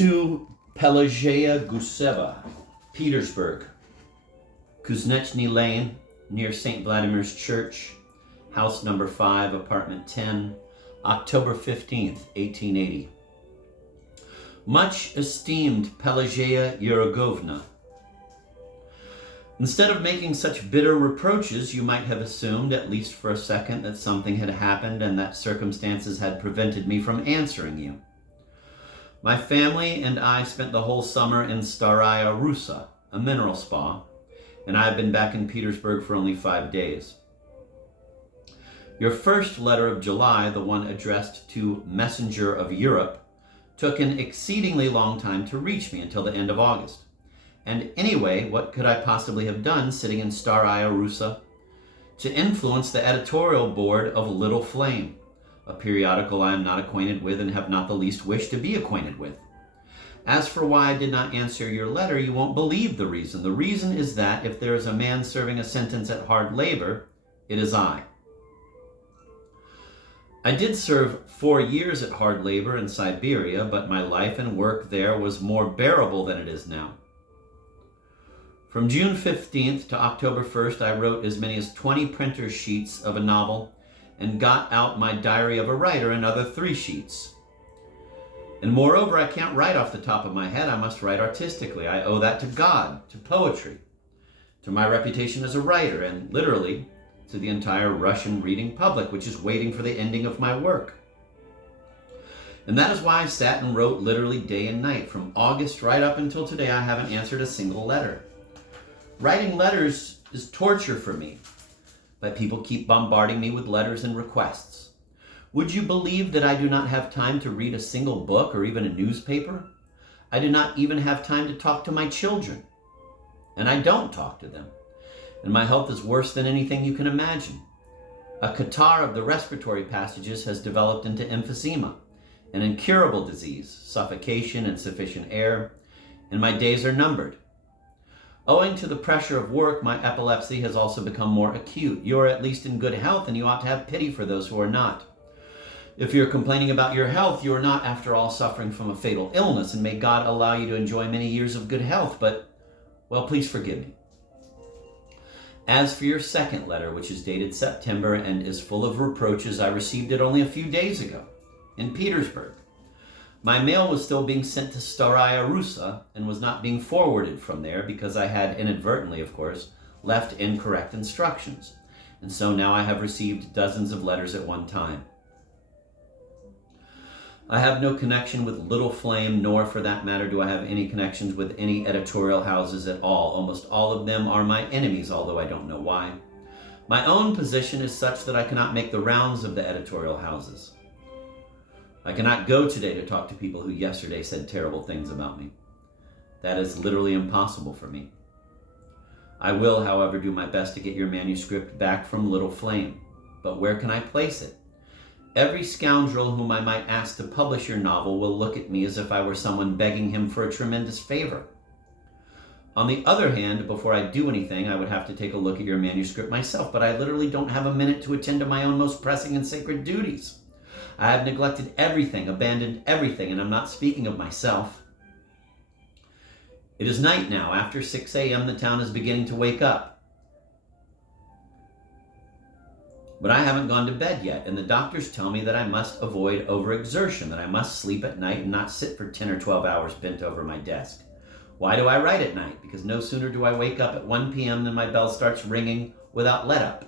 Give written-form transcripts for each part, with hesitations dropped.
To Pelageya Guseva, Petersburg, Kuznechny Lane, near St. Vladimir's Church, house number 5, apartment 10, October 15th, 1880. Much esteemed Pelageya Yerogovna, instead of making such bitter reproaches, you might have assumed, at least for a second, that something had happened and that circumstances had prevented me from answering you. My family and I spent the whole summer in Staraya Russa, a mineral spa, and I have been back in Petersburg for only 5 days. Your first letter of July, the one addressed to Messenger of Europe, took an exceedingly long time to reach me until the end of August. And anyway, what could I possibly have done sitting in Staraya Russa to influence the editorial board of Little Flame, a periodical I am not acquainted with and have not the least wish to be acquainted with? As for why I did not answer your letter, you won't believe the reason. The reason is that if there is a man serving a sentence at hard labor, it is I. I did serve 4 years at hard labor in Siberia, but my life and work there was more bearable than it is now. From June 15th to October 1st, I wrote as many as 20 printer's sheets of a novel and got out my diary of a writer, another 3 sheets. And moreover, I can't write off the top of my head. I must write artistically. I owe that to God, to poetry, to my reputation as a writer, and literally to the entire Russian reading public, which is waiting for the ending of my work. And that is why I sat and wrote literally day and night. From August right up until today, I haven't answered a single letter. Writing letters is torture for me, but people keep bombarding me with letters and requests. Would you believe that I do not have time to read a single book or even a newspaper? I do not even have time to talk to my children. And I don't talk to them. And my health is worse than anything you can imagine. A catarrh of the respiratory passages has developed into emphysema, an incurable disease, suffocation, insufficient air, and my days are numbered. Owing to the pressure of work, my epilepsy has also become more acute. You are at least in good health, and you ought to have pity for those who are not. If you're complaining about your health, you are not, after all, suffering from a fatal illness, and may God allow you to enjoy many years of good health, but, well, please forgive me. As for your second letter, which is dated September and is full of reproaches, I received it only a few days ago in Petersburg. My mail was still being sent to Staraya Russa and was not being forwarded from there because I had inadvertently, of course, left incorrect instructions. And so now I have received dozens of letters at one time. I have no connection with Little Flame, nor for that matter do I have any connections with any editorial houses at all. Almost all of them are my enemies, although I don't know why. My own position is such that I cannot make the rounds of the editorial houses. I cannot go today to talk to people who yesterday said terrible things about me. That is literally impossible for me. I will, however, do my best to get your manuscript back from Little Flame. But where can I place it? Every scoundrel whom I might ask to publish your novel will look at me as if I were someone begging him for a tremendous favor. On the other hand, before I do anything, I would have to take a look at your manuscript myself, but I literally don't have a minute to attend to my own most pressing and sacred duties. I have neglected everything, abandoned everything, and I'm not speaking of myself. It is night now. After 6 a.m., the town is beginning to wake up. But I haven't gone to bed yet, and the doctors tell me that I must avoid overexertion, that I must sleep at night and not sit for 10 or 12 hours bent over my desk. Why do I write at night? Because no sooner do I wake up at 1 p.m. than my bell starts ringing without let-up.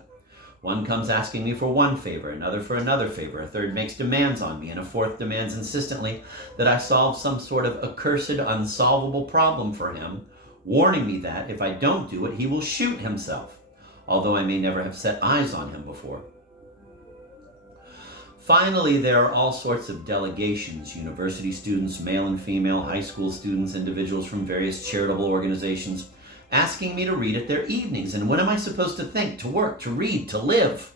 One comes asking me for one favor, another for another favor, a third makes demands on me, and a fourth demands insistently that I solve some sort of accursed, unsolvable problem for him, warning me that if I don't do it, he will shoot himself, although I may never have set eyes on him before. Finally, there are all sorts of delegations, university students, male and female, high school students, individuals from various charitable organizations, asking me to read at their evenings. And when am I supposed to think, to work, to read, to live?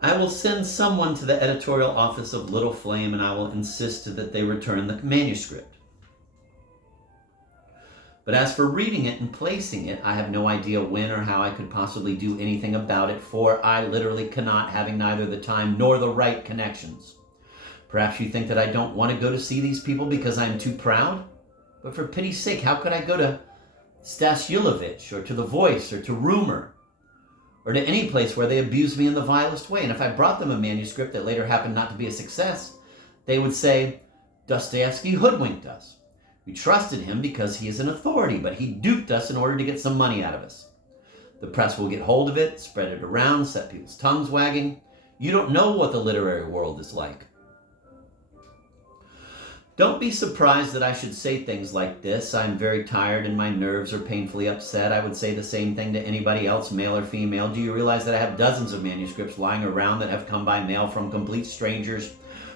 I will send someone to the editorial office of Little Flame, and I will insist that they return the manuscript. But as for reading it and placing it, I have no idea when or how I could possibly do anything about it, for I literally cannot, having neither the time nor the right connections. Perhaps you think that I don't want to go to see these people because I'm too proud? But for pity's sake, how could I go to Dostoyevsky or to The Voice or to Rumor or to any place where they abuse me in the vilest way? And if I brought them a manuscript that later happened not to be a success, they would say, Dostoyevsky hoodwinked us. We trusted him because he is an authority, but he duped us in order to get some money out of us. The press will get hold of it, spread it around, set people's tongues wagging. You don't know what the literary world is like. Don't be surprised that I should say things like this. I'm very tired and my nerves are painfully upset. I would say the same thing to anybody else, male or female. Do you realize that I have dozens of manuscripts lying around that have come by mail from complete strangers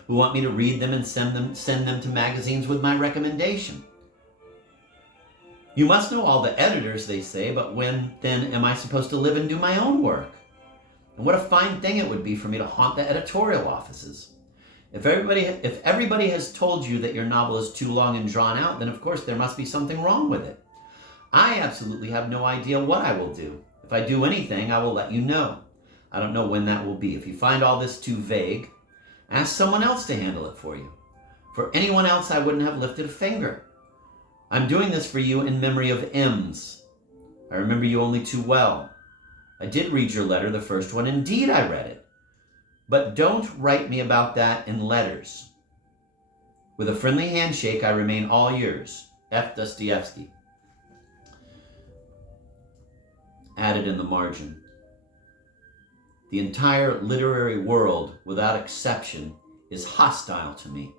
who want me to read them and send them to magazines with my recommendation? You must know all the editors, they say, but when then am I supposed to live and do my own work? And what a fine thing it would be for me to haunt the editorial offices. If everybody has told you that your novel is too long and drawn out, then of course there must be something wrong with it. I absolutely have no idea what I will do. If I do anything, I will let you know. I don't know when that will be. If you find all this too vague, ask someone else to handle it for you. For anyone else, I wouldn't have lifted a finger. I'm doing this for you in memory of M's. I remember you only too well. I did read your letter, the first one. Indeed, I read it. But don't write me about that in letters. With a friendly handshake, I remain all yours. F. Dostoyevsky. Added in the margin. The entire literary world, without exception, is hostile to me.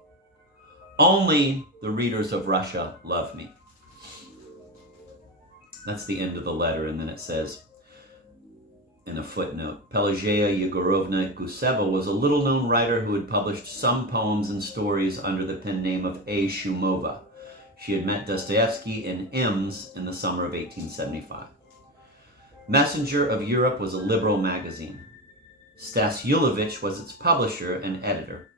Only the readers of Russia love me. That's the end of the letter, and then it says, in a footnote, Pelageya Yegorovna Guseva was a little-known writer who had published some poems and stories under the pen name of A. Shumova. She had met Dostoyevsky in Ems in the summer of 1875. Messenger of Europe was a liberal magazine. Stas Yulovich was its publisher and editor.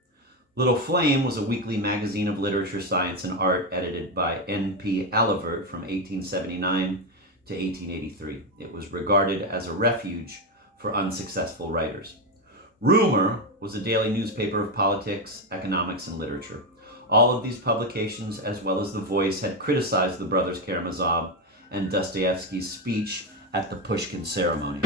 Little Flame was a weekly magazine of literature, science, and art edited by N.P. Alivert from 1879 to 1883. It was regarded as a refuge for unsuccessful writers. Rumor was a daily newspaper of politics, economics, and literature. All of these publications, as well as The Voice, had criticized the brothers Karamazov and Dostoyevsky's speech at the Pushkin ceremony.